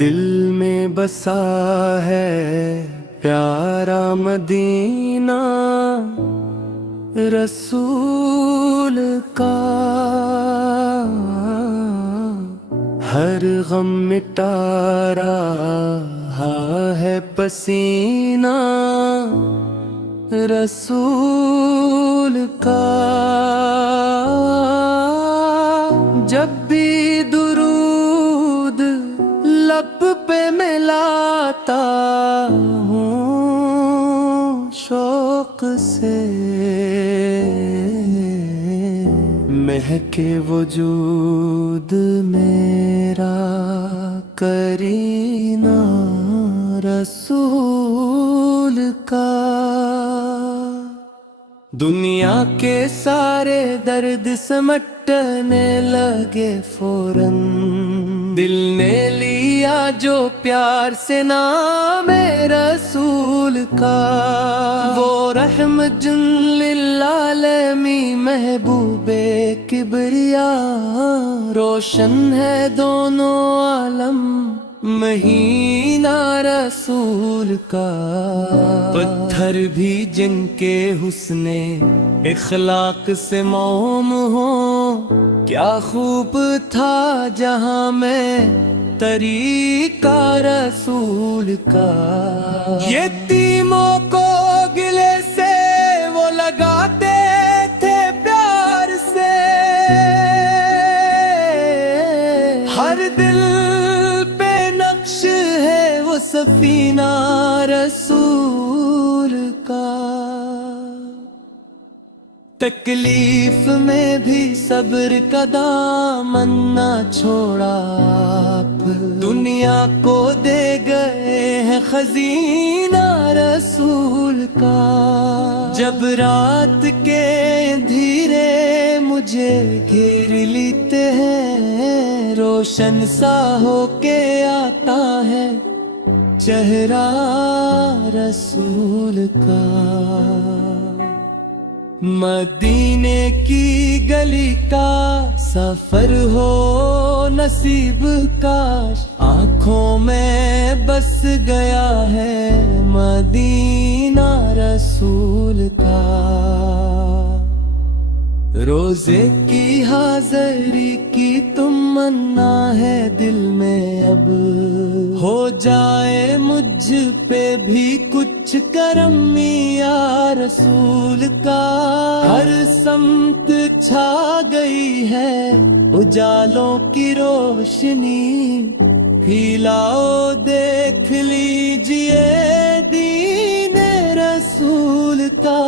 دل میں بسا ہے پیارا مدینہ رسول کا، ہر غم مٹا رہا ہے پسینہ رسول کا۔ جب بھی درود لب پہ میں لاتا ہوں شوق سے، مہکے وجود میرا کرینہ رسول کا۔ دنیا کے سارے درد سمٹنے لگے فوراً، دل نے لیا جو پیار سے نام رسول کا۔ وہ رحمت للعالمین محبوب کبریا، روشن ہے دونوں عالم مہینہ رسول کا۔ پتھر بھی جن کے حسن اخلاق سے موم ہو، کیا خوب تھا جہاں میں طریقہ رسول کا۔ یتیموں کو گلے سے وہ لگاتے تھے پیار سے، ہر دل پہ نقش ہے وہ سفینہ رسول کا۔ تکلیف میں بھی صبر کا دامن نہ چھوڑا آپ، دنیا کو دے گئے ہیں خزینہ رسول کا۔ جب رات کے اندھیرے مجھے گھیر لیتے ہیں، روشن سا ہو کے آتا ہے چہرہ رسول کا۔ مدینے کی گلی کا سفر ہو نصیب کاش، آنکھوں میں بس گیا ہے مدینہ رسول کا۔ روزے کی حاضری کی تمنا ہے دل میں، اب ہو جائے مجھ پہ بھی کچھ کرم یا رسول کا۔ ہر سمت چھا گئی ہے اجالوں کی روشنی، پھیلاؤ دیکھ لیجئے دین رسول کا۔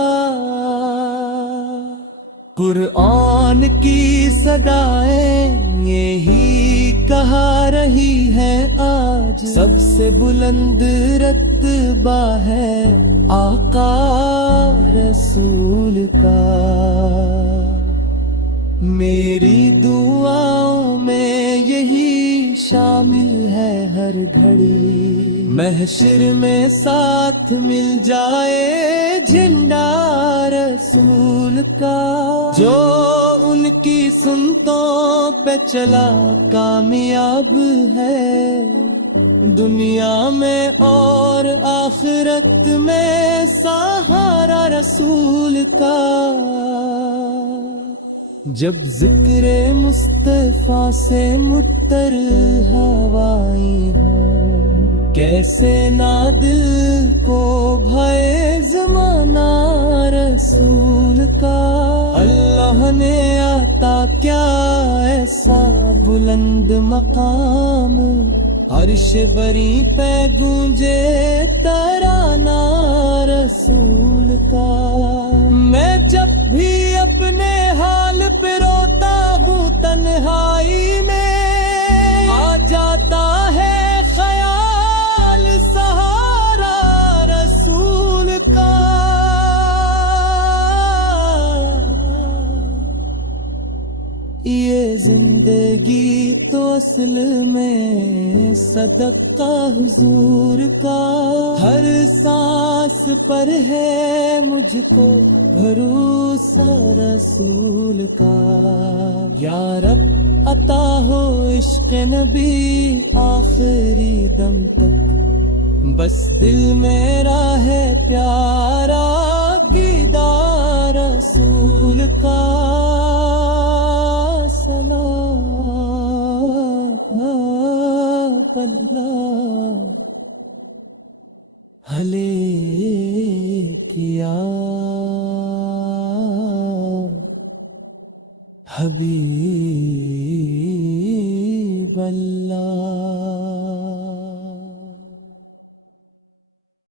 قرآن کی صدائیں یہی کہا رہی ہے آج، سب سے بلند رتبہ ہے آقا رسول کا۔ میری دعاؤں میں یہی شامل ہے ہر گھڑی، محشر میں ساتھ مل جائے جھنڈا رسول کا۔ جو ان کی سنتوں پہ چلا کامیاب ہے، دنیا میں اور آخرت میں سہارا رسول کا۔ جب ذکر مصطفیٰ سے متر ہوائیں ہوں، کیسے نہ دل کو بھائے زمانہ رسول کا۔ اللہ نے عطا کیا ایسا بلند مقام، عرش بری پہ گونجے ترانہ رسول کا۔ میں جب بھی اپنے حال پہ روتا ہوں تنہائی میں، آ جاتا ہے خیال سہارا رسول کا۔ یہ زندگی تو اصل میں صدقہ حضور کا، ہر سانس پر ہے مجھ کو بھروسہ رسول کا۔ یا رب عطا ہو عشق نبی آخری دم تک، بس دل میرا ہے پیارا دیدار رسول کا، صلوات اللہ علیک یا حبیب اللہ۔